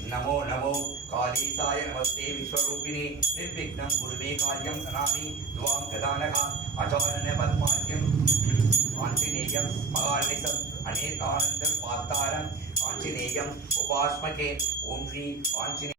नमो नमो कालीसाय नमस्ते विश्वरूपिणी निर्विघ्नं कुरु मे कार्यं सनामि त्वां गदानः अचानन पद्मार्क्यं आञ्जनेयं महानिशम् अनेकानन्दं पातारम् आञ्जनेयम् उपास्महे ओम श्री आञ्जनेय